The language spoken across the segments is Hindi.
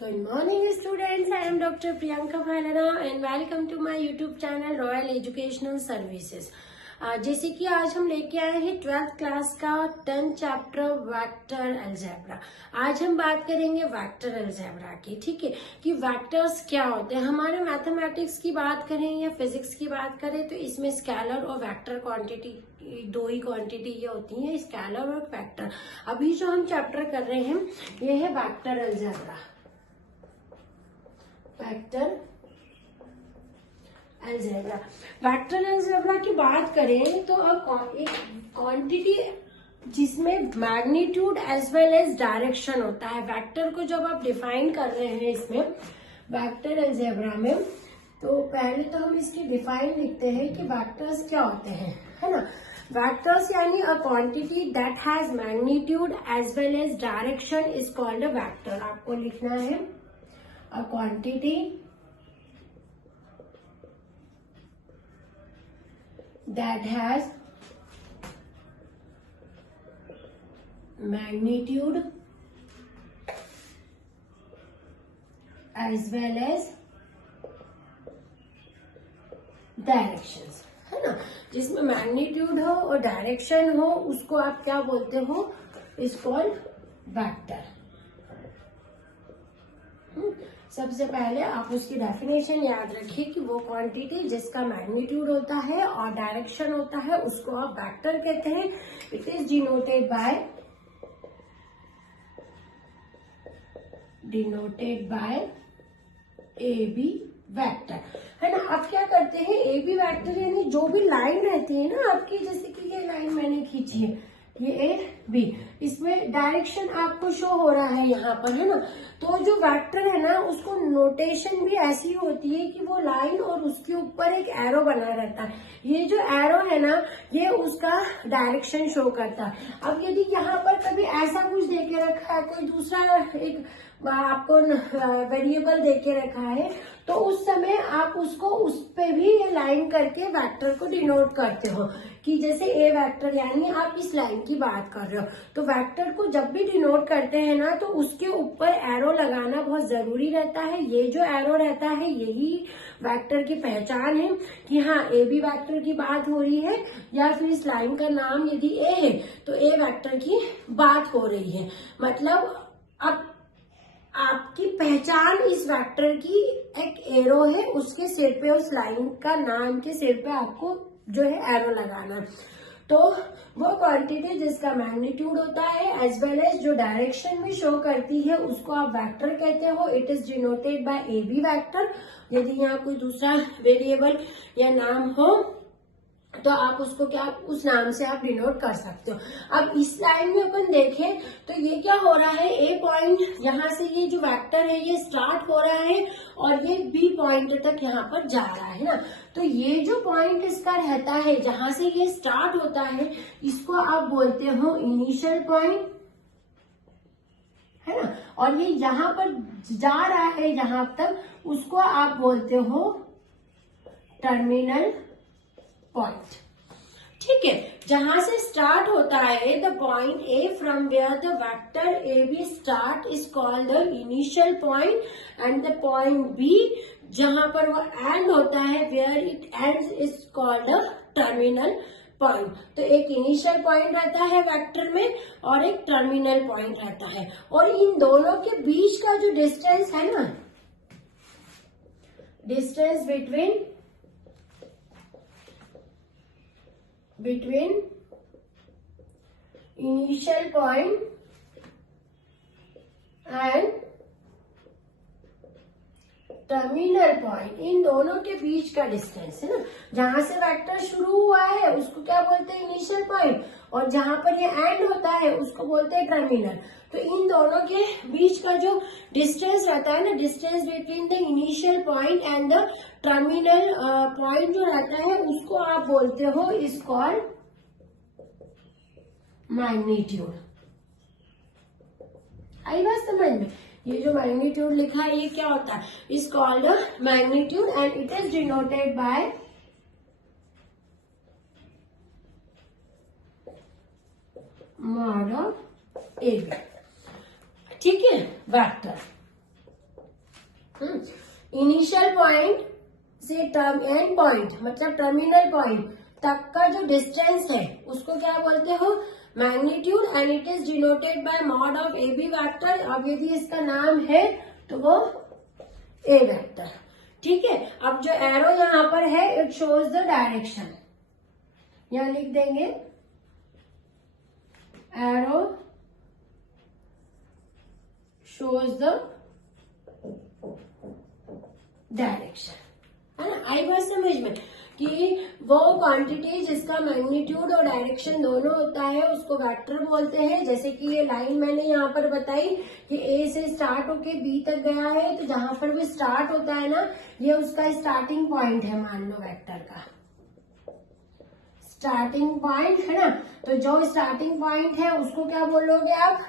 Good morning students, I am Dr. Priyanka Bhalana and welcome to my YouTube channel Royal Educational Services। जैसे कि आज हम लेके आए हैं 12th क्लास का 10th चैप्टर वेक्टर अलजेब्रा। आज हम बात करेंगे वेक्टर अलजेब्रा की, ठीक है, कि वेक्टर्स क्या होते हैं। हमारे मैथमेटिक्स की बात करें या फिजिक्स की बात करें तो इसमें स्केलर और वेक्टर क्वांटिटी, दो ही क्वांटिटी ये होती है, स्केलर और वेक्टर। अभी जो हम चैप्टर कर रहे हैं ये है vector algebra. Vector algebra, vector algebra की बात करें तो अब एक क्वांटिटी जिसमें magnitude as well as direction होता है। वेक्टर को जब आप डिफाइन कर रहे हैं इसमें वेक्टर अलजेब्रा में, तो पहले तो हम इसकी डिफाइन लिखते हैं कि वेक्टर्स क्या होते हैं, है ना। वेक्टर्स यानी a quantity that has magnitude as well as direction is called a vector. आपको लिखना है a quantity that has magnitude as well as directions, है ना। जिसमें मैग्नीट्यूड हो और डायरेक्शन हो उसको आप क्या बोलते हो, इज कॉल्ड वेक्टर। सबसे पहले आप उसकी डेफिनेशन याद रखिए कि वो क्वांटिटी जिसका मैग्नीट्यूड होता है और डायरेक्शन होता है उसको आप वेक्टर कहते हैं। It is denoted by A B vector, है ना। अब क्या करते हैं, ए बी वेक्टर यानी जो भी लाइन रहती है ना आपकी, जैसे कि ये लाइन मैंने खींची है, ये ए बी, इसमें डायरेक्शन आपको शो हो रहा है यहाँ पर, है ना। तो जो वेक्टर है ना उसको नोटेशन भी ऐसी होती है कि वो लाइन और उसके ऊपर एक एरो बना रहता है। ये जो एरो है ना ये उसका डायरेक्शन शो करता है। अब यदि यहाँ पर कभी ऐसा कुछ देके रखा है, कोई दूसरा एक आपको वेरिएबल देके रखा है, तो उस समय आप उसको उस पे भी ये लाइन करके वेक्टर को डिनोट करते हो कि जैसे ए वेक्टर यानी आप इस लाइन की बात कर रहे हो। तो वेक्टर को जब भी डिनोट करते हैं ना तो उसके ऊपर एरो लगाना बहुत जरूरी रहता है। ये जो एरो रहता है यही वेक्टर की पहचान है कि हाँ ए बी वेक्टर की बात हो रही है, या फिर इस लाइन का नाम यदि ए है तो ए वेक्टर की बात हो रही है। मतलब अब आपकी पहचान इस वेक्टर की एक एरो है, उसके सिर पे, उस लाइन का नाम के सिर पे आपको जो है एरो लगाना। तो वो क्वांटिटी जिसका मैग्नीट्यूड होता है एज वेल एज जो डायरेक्शन भी शो करती है उसको आप वेक्टर कहते हो। It is denoted by A B vector. यदि यहाँ कोई दूसरा वेरिएबल या नाम हो तो आप उसको क्या, उस नाम से आप डिनोट कर सकते हो। अब इस लाइन में अपन देखें तो ये क्या हो रहा है, ए पॉइंट यहाँ से ये जो वेक्टर है ये स्टार्ट हो रहा है और ये बी पॉइंट तक यहाँ पर जा रहा है ना। तो ये जो पॉइंट इसका रहता है जहां से ये स्टार्ट होता है इसको आप बोलते हो इनिशियल पॉइंट, है ना। और ये यहाँ पर जा रहा है जहां तक उसको आप बोलते हो टर्मिनल पॉइंट, ठीक है। जहां से स्टार्ट होता है the point A from where the vector A B start is called the initial point, and the point B जहां पर वो एंड होता है where it ends is called the terminal point. तो एक इनिशियल पॉइंट रहता है वेक्टर में और एक टर्मिनल पॉइंट रहता है, और इन दोनों के बीच का जो डिस्टेंस है ना, distance between initial point and terminal point, इन दोनों के बीच का डिस्टेंस, है ना। जहां से वेक्टर शुरू हुआ है उसको क्या बोलते हैं, इनिशियल पॉइंट, और जहां पर ये एंड होता है उसको बोलते हैं टर्मिनल। तो इन दोनों के बीच का जो डिस्टेंस रहता है ना, distance between the initial point and the terminal point जो रहता है उसको आप बोलते हो इज कॉल्ड मैग्नीट्यूड। आई बात समझ में। ये जो मैग्नीट्यूड लिखा है ये क्या होता है, is called magnitude and it is denoted by mod of A B, ठीक है, वेक्टर। इनिशियल पॉइंट से एंड पॉइंट मतलब टर्मिनल पॉइंट तक का जो डिस्टेंस है उसको क्या बोलते हो, magnitude, and it is denoted by mod of A B vector. अब यदि इसका नाम है तो वो ए वेक्टर। ठीक है, अब जो एरो यहां पर है इट शोज द डायरेक्शन, यहां लिख देंगे एरो शोज द डायरेक्शन, है ना। आई बात समझ में कि वो क्वांटिटी जिसका मैग्नीट्यूड और डायरेक्शन दोनों होता है उसको वेक्टर बोलते हैं। जैसे कि ये लाइन मैंने यहाँ पर बताई कि ए से स्टार्ट होके बी तक गया है, तो जहां पर भी स्टार्ट होता है ना, ये उसका स्टार्टिंग पॉइंट है, मान लो वेक्टर का स्टार्टिंग पॉइंट, है ना। तो जो स्टार्टिंग पॉइंट है उसको क्या बोलोगे आप,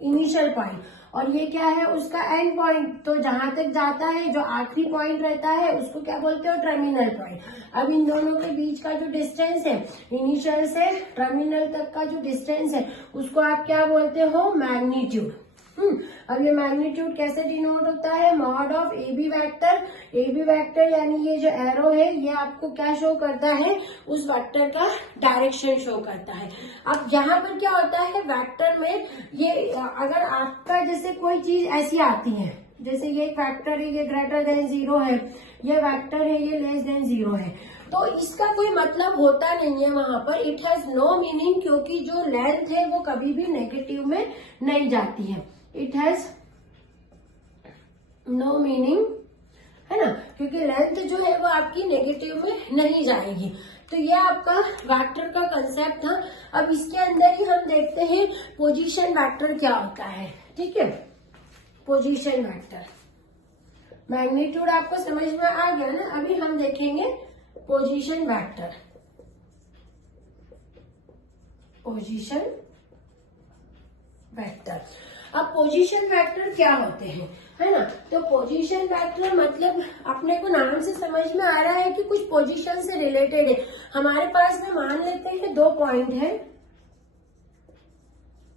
इनिशियल पॉइंट, और ये क्या है उसका एंड पॉइंट। तो जहां तक जाता है जो आखिरी पॉइंट रहता है उसको क्या बोलते हो, टर्मिनल पॉइंट। अब इन दोनों के बीच का जो डिस्टेंस है, इनिशियल से टर्मिनल तक का जो डिस्टेंस है उसको आप क्या बोलते हो, मैग्नीट्यूड। अब ये मैग्नीट्यूड कैसे डिनोट होता है, mod of A B vector. A B vector यानी ये जो एरो है ये आपको क्या शो करता है, उस वेक्टर का डायरेक्शन शो करता है। अब यहाँ पर क्या होता है वेक्टर में, ये अगर आपका जैसे कोई चीज ऐसी आती है, जैसे ये एक वेक्टर है, ये ग्रेटर देन 0 है, ये वेक्टर है, ये लेस देन 0 है, तो इसका कोई मतलब होता नहीं है वहां पर, इट हैज नो मीनिंग, क्योंकि जो लेंथ है वो कभी भी नेगेटिव में नहीं जाती है। इट हैज नो मीनिंग, है ना, क्योंकि लेंथ जो है वो आपकी नेगेटिव में नहीं जाएगी। तो ये आपका वेक्टर का कंसेप्ट था। अब इसके अंदर ही हम देखते हैं पोजीशन वेक्टर क्या होता है। ठीक है, पोजीशन वेक्टर, मैग्नीट्यूड आपको समझ में आ गया ना। अभी हम देखेंगे पोजीशन वेक्टर। पोजीशन वेक्टर, अब पोजीशन वेक्टर क्या होते हैं, है ना। तो पोजीशन वेक्टर मतलब अपने को नाम से समझ में आ रहा है कि कुछ पोजीशन से रिलेटेड है। हमारे पास में मान लेते हैं 2 पॉइंट है,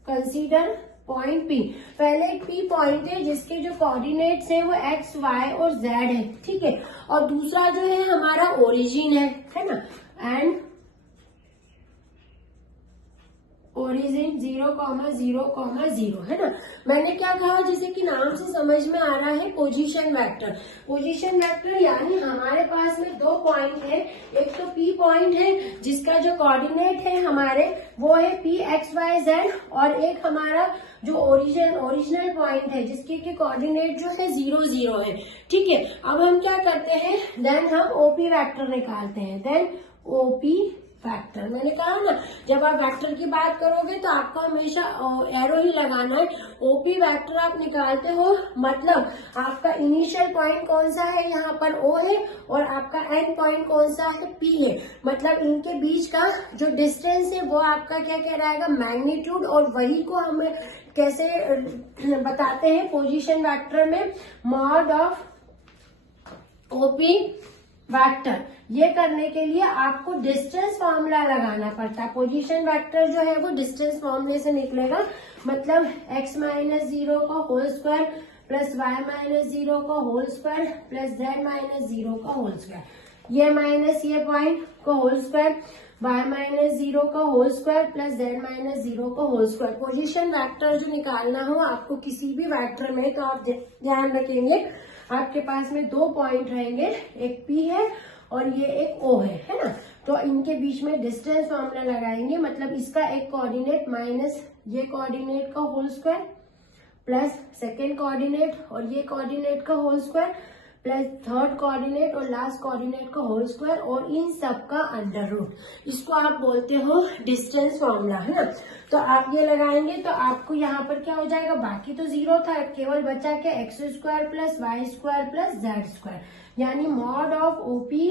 कंसीडर पॉइंट पी। पहले एक पी पॉइंट है जिसके जो कोऑर्डिनेट्स है वो एक्स, वाई और जेड है। ठीक है, और दूसरा जो है हमारा ओरिजिन है ना, एंड ओरिजिन 0,0,0 है ना। मैंने क्या कहा, जैसे कि नाम से समझ में आ रहा है पोजीशन वेक्टर। पोजीशन वेक्टर यानी हमारे पास में 2 पॉइंट है, एक तो पी पॉइंट है जिसका जो कोऑर्डिनेट है हमारे वो है पी एक्स वाई जेड, और एक हमारा जो ओरिजिनल पॉइंट है जिसके के कोऑर्डिनेट जो है 0, 0 है। ठीक है, अब हम क्या करते हैं, देन हम ओपी वेक्टर निकालते हैं। देन ओपी वेक्टर, मैंने कहा ना जब आप वेक्टर की बात करोगे तो आपको हमेशा एरो ही लगाना है। ओपी वेक्टर आप निकालते हो मतलब आपका इनिशियल पॉइंट कौन सा है, यहाँ पर ओ है, और आपका एंड पॉइंट कौन सा है, पी है। मतलब इनके बीच का जो डिस्टेंस है वो आपका क्या कहलाएगा, मैग्नीट्यूड। और वही को हम कैसे बताते हैं पोजीशन वेक्टर में, मॉड ऑफ ओपी वेक्टर। ये करने के लिए आपको डिस्टेंस फॉर्मूला लगाना पड़ता है। पोजीशन वेक्टर जो है वो डिस्टेंस फॉर्मूले से निकलेगा, मतलब x माइनस 0 का whole square plus y minus 0 का whole square plus z minus 0 का होल स्क्वायर। ये माइनस ये पॉइंट का होल स्क्वायर, y माइनस 0 का whole square plus z minus 0 का होल स्क्वायर। पोजीशन वेक्टर जो निकालना हो आपको किसी भी वेक्टर में, तो आप ध्यान रखेंगे आपके पास में 2 पॉइंट रहेंगे, एक P है और ये एक O है ना। तो इनके बीच में डिस्टेंस फॉर्मूला लगाएंगे, मतलब इसका एक कोऑर्डिनेट माइनस ये कोऑर्डिनेट का whole square plus second coordinate और ये कोऑर्डिनेट का whole square plus third coordinate और लास्ट कोऑर्डिनेट का होल स्क्वायर, और इन सब का अंडर रूट। इसको आप बोलते हो डिस्टेंस फॉर्मूला, है ना। तो आप ये लगाएंगे तो आपको यहाँ पर क्या हो जाएगा, बाकी तो 0 था, केवल बचा के x square plus y square plus z square, यानी मॉड ऑफ ओपी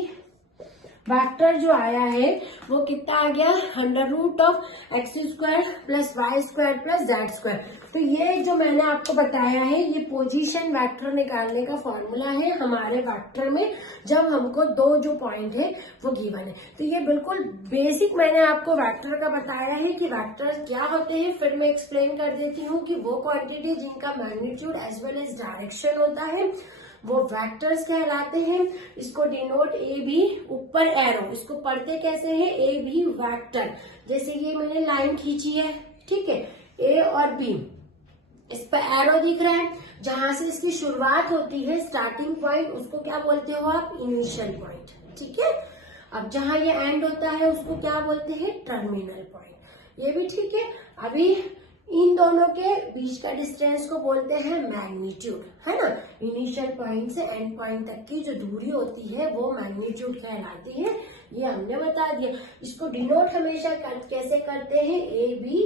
वेक्टर जो आया है वो कितना आ गया, under root of x square plus y square plus z square. तो ये जो मैंने आपको बताया है ये पोजीशन वेक्टर निकालने का फॉर्मूला है हमारे वेक्टर में, जब हमको दो जो पॉइंट है वो गिवन है। तो ये बिल्कुल बेसिक मैंने आपको वेक्टर का बताया है कि वेक्टर क्या होते हैं। फिर मैं एक्सप्लेन कर देती हूँ कि वो क्वांटिटी जिनका magnitude as well as direction होता है वो वेक्टर्स कहलाते हैं। इसको डिनोट ए बी, ऊपर एरो, इसको पढ़ते कैसे हैं, ए बी वेक्टर। जैसे ये मैंने लाइन खींची है, ठीक है, ए और बी, इस पर एरो दिख रहा है, जहां से इसकी शुरुआत होती है स्टार्टिंग पॉइंट, उसको क्या बोलते हो आप, इनिशियल पॉइंट, ठीक है। अब जहां ये एंड होता है उसको क्या बोलते हैं, टर्मिनल पॉइंट। ये भी ठीक है। अभी इन दोनों के बीच का डिस्टेंस को बोलते हैं मैग्नीट्यूड, है ना। इनिशियल पॉइंट से एंड पॉइंट तक की जो दूरी होती है वो मैग्नीट्यूड कहलाती है, ये हमने बता दिया। इसको डिनोट हमेशा कैसे करते हैं, ए बी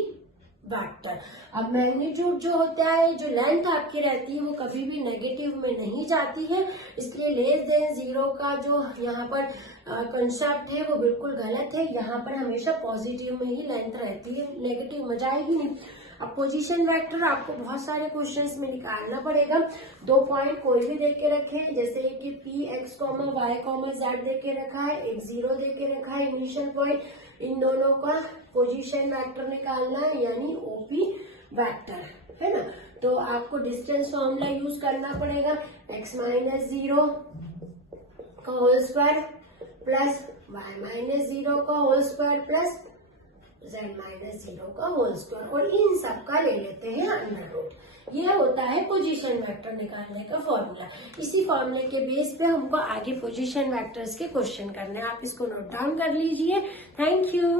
वेक्टर। अब मैग्नीट्यूड जो होता है, जो लेंथ आपकी रहती है वो कभी भी नेगेटिव में नहीं जाती है, इसलिए लेस देन जीरो का जो यहाँ पर कंसेप्ट है वो बिल्कुल गलत है। यहाँ पर हमेशा पॉजिटिव में ही लेंथ रहती है, नेगेटिव में जाएगी नहीं। अब पोजीशन वेक्टर आपको बहुत सारे क्वेश्चंस में निकालना पड़ेगा। दो पॉइंट कोई भी देख के रखे हैं, जैसे कि P x comma y comma z देख के रखा है, एक जीरो देख के रखा है इनिशियल पॉइंट, इन दोनों का पोजीशन वेक्टर निकालना है, यानी ओपी वेक्टर, है ना। तो आपको डिस्टेंस फॉर्मूला यूज करना पड़ेगा, एक्स माइनस जीरो का whole square plus Y minus zero का whole square plus z minus zero का होल स्क्वायर, और इन सब का ले लेते हैं अंडर रूट। ये होता है पोजीशन वेक्टर निकालने का फॉर्मूला। इसी फॉर्मूले के बेस पे हमको आगे पोजीशन वेक्टर्स के क्वेश्चन करने हैं। आप इसको नोट डाउन कर लीजिए। Thank you.